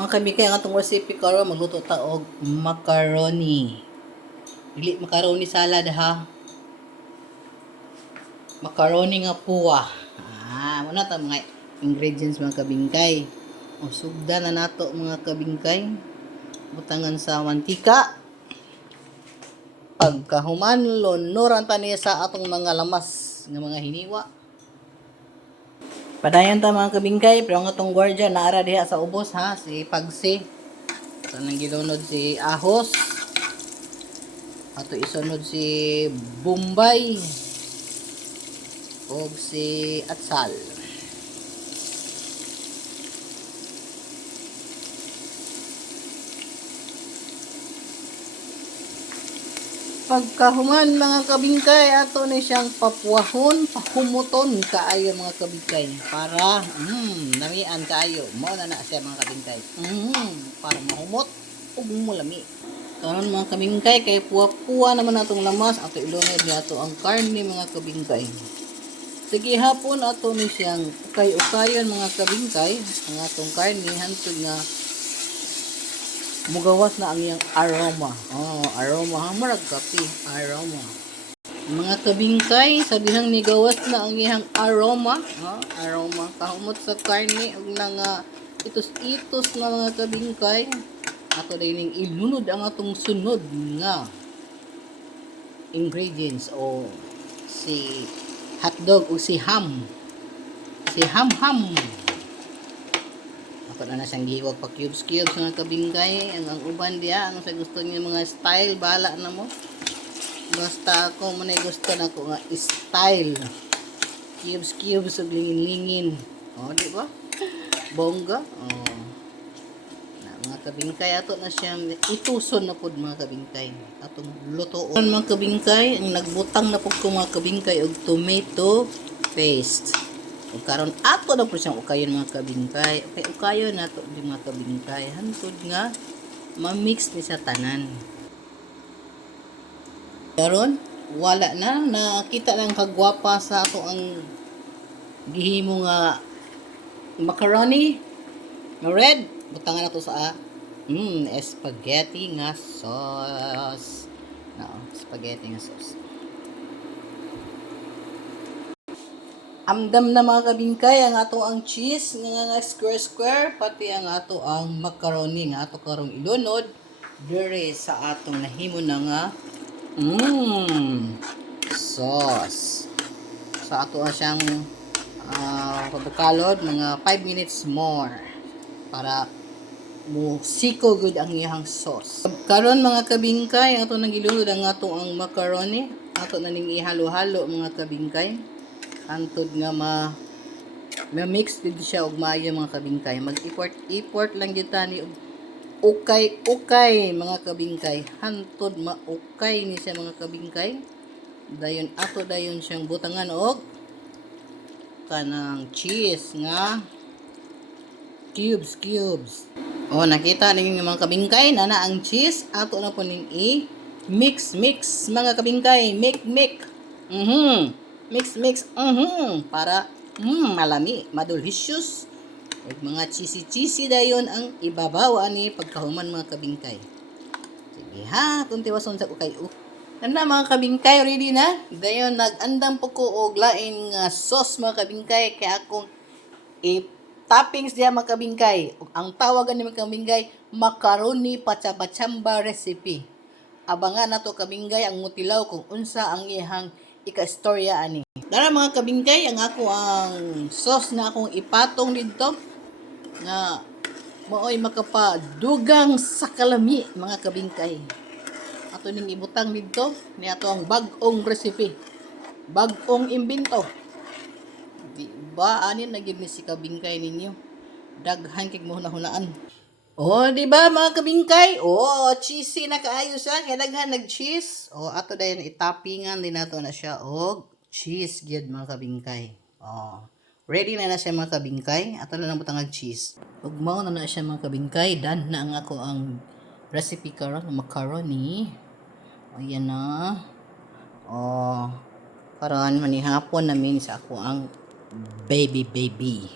Mga kabikay, ang atong recipe karon magluto ta og macaroni. Dili macaroni salad ha. Macaroni nga puwa. Muna ta mga ingredients mga kabingkay. O sugda na nato mga kabingkay. Butangan sa mantika. Pagkahuman lonoran ta niya sa atong mga lamas nga mga hiniwa. Padayon ta mga kabingkay, pero ang atong gwardiya naara diha sa ubos ha, si Pagsi. So nang gilunod si Ahos. Ato isunod si Bombay. O si Atsal. Pagkahuman mga kabingkay, ato ni siyang papuahon, pahumuton kaayo mga kabingkay. Para, namian kaayo. Mao na siya mga kabingkay. Para mahumot ug mulami. Karon mga kabingkay, kay puwa-puwa naman atong lamas, ato ilunod ni ato ang karne mga kabingkay. Sige hapon ato ni siyang ukay-ukayon mga kabingkay, ang atong karne hantod nga mugawas na ang iyang aroma. Aroma. Marag kape. Aroma. Mga kabingkay, sa dihang nigawas na ang iyang aroma. Aroma. Kahumot sa karne. Ug nga itos-itos na mga kabingkay. Ato din ilunod ang atong sunod nga ingredients o si hotdog o si ham. Si ham-ham. Ako na siyang giwag pa cubes-cubes mga kabingkay. Ang uban diya, ano sa gusto niya mga style, bala na mo. Basta ako muna gusto na ko nga style. Cubes-cubes ug lingin-lingin. Di ba? Bongga. Na mga kabingkay ato na siyang ituson na pud mga kabingkay. Atong lutoon mga kabingkay, ang nagbutang na pud ko mga kabingkay og tomato paste. O karon ato na po siyang ukayon mga kabingkay. Okay, ukayon nato di mga kabingkay. Hantod nga ma-mix ni sa tanan. Karon wala na nakita lang kagwapa sa ato ang gihimo nga macaroni na red. Butangan nato sa spaghetti nga sauce. Spaghetti nga sauce. Amdam na mga kabingkay ang ato ang cheese nga square pati ang ato ang macaroni nga ato karong ilunod dire sa atong nahimo na nga sauce. Sa ato siyang pabukalod mga 5 minutes more para musiko good ang iyang sauce. Karon mga kabingkay ato nang ilunod ang ato ang macaroni, ato na ning ihalo-halo mga kabingkay. Antod nga ma-mix din siya og maayo mga kabingkay. Mag-import lang gyud tani og ukay mga kabingkay. Hantod maukay ni siya mga kabingkay. Dayon ato dayon siyang butangan og kanang cheese nga cubes. Nakita ninyo mga kabingkay na ang cheese ato na po ning mix mga kabingkay. Mix. Mix. Para malami, madulhicious. Ug mga cheesy dayon ang ibabaw ani pagkahuman mga kabingkay. Sige ha, tuntiwason sa ukay. Ana mga kabingkay, ready na? Dayon nag-andam po ko og lain nga sauce mga kabingkay kay akong toppings diya mga kabingkay. Ang tawagan ni mga kabingkay, macaroni pachamba recipe. Abangan nato kabingkay ang mutilaw kung unsa ang iyang ika-istorya ani. Dara mga kabingkay, ang ako ang sauce na akong ipatong dito na maoy makapadugang sa kalami mga kabingkay. Ato ning ibutang dito ni ato ang bag-ong recipe. Bag-ong imbento. Di ba ani na gid ni si kabingkay ninyo? Daghan kay mo hunahunaan. Di ba mga kabingkay? Cheesy na kaayo siya. Kaya daghan nag-cheese. Ato dayon itapingan din nato na siya og cheese gyud mga kabingkay. Ready na siya mga kabingkay. Ato na lang butang cheese. Ug mao na siya mga kabingkay. Dan na ang ako ang recipe karon ng macaroni. Ayan na. Karon manihapon namin sa ako ang baby.